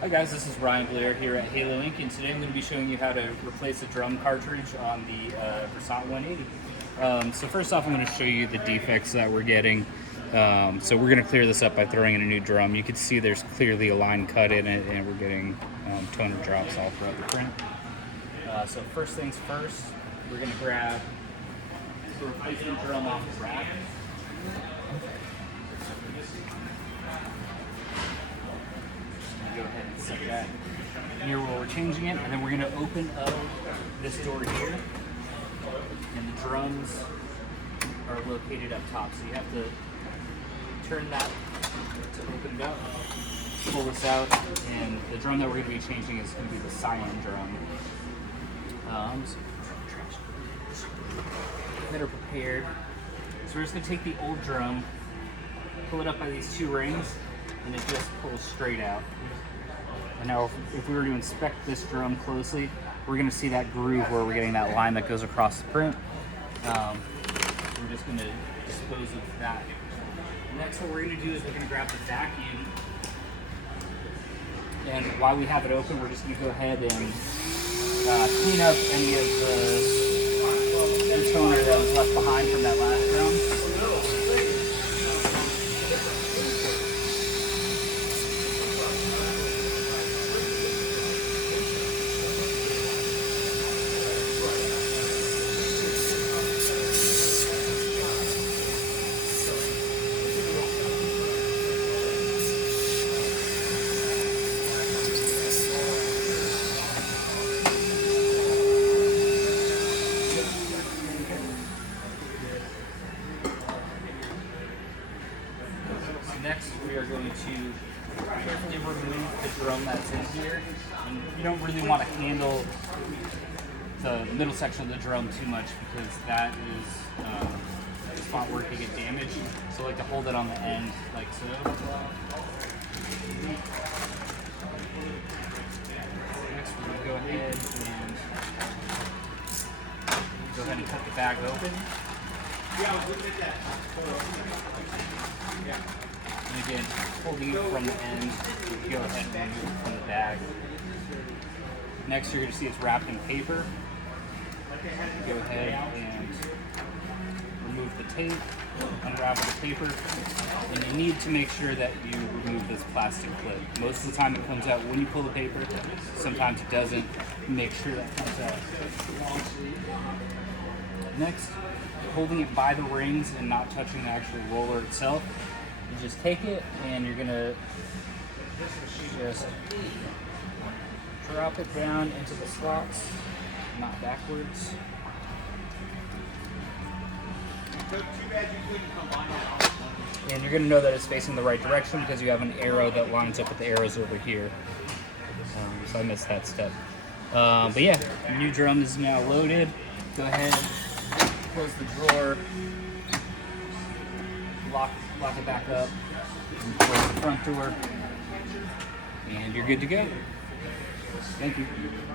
Hi guys, this is Ryan Blair here at Halo Inc. and today I'm going to be showing you how to replace a drum cartridge on the Versant180. So first off, I'm going to show you the defects that we're getting. So we're going to clear this up by throwing in a new drum. You can see there's clearly a line cut in it, and we're getting toner drops all throughout the print. So first things first, we're going to grab the replacement drum off the rack. Go ahead and set that near where we're changing it, and then we're going to open up this door here, and the drums are located up top, so you have to turn that to open it up, pull this out, and the drum that we're going to be changing is going to be the cyan drum. That are prepared. So we're just going to take the old drum, pull it up by these two rings, and it just pulls straight out. And now if we were to inspect this drum closely, we're going to see that groove where we're getting that line that goes across the print. We're just going to dispose of that. Next, what we're going to do is we're going to grab the vacuum, and while we have it open, we're just going to go ahead and clean up any of the toner that was left behind from that last drum. Next, we are going to carefully remove the drum that's in here. And you don't really want to handle the middle section of the drum too much because that is the spot where it can get damaged. So I like to hold it on the end like so. Next, we're going to go ahead and cut the bag open. Yeah, I was looking at that. Yeah. And again, holding it from the end, go ahead and remove it from the bag. Next, you're going to see it's wrapped in paper. Go ahead and remove the tape, unravel the paper, and you need to make sure that you remove this plastic clip. Most of the time it comes out when you pull the paper, sometimes it doesn't. Make sure that comes out. Next, holding it by the rings and not touching the actual roller itself, you just take it and you're gonna just drop it down into the slots, not backwards. And you're gonna know that it's facing the right direction because you have an arrow that lines up with the arrows over here. So I missed that step. But yeah, the new drum is now loaded. Go ahead, close the drawer, lock it back up, and close the front door, and you're good to go. Thank you.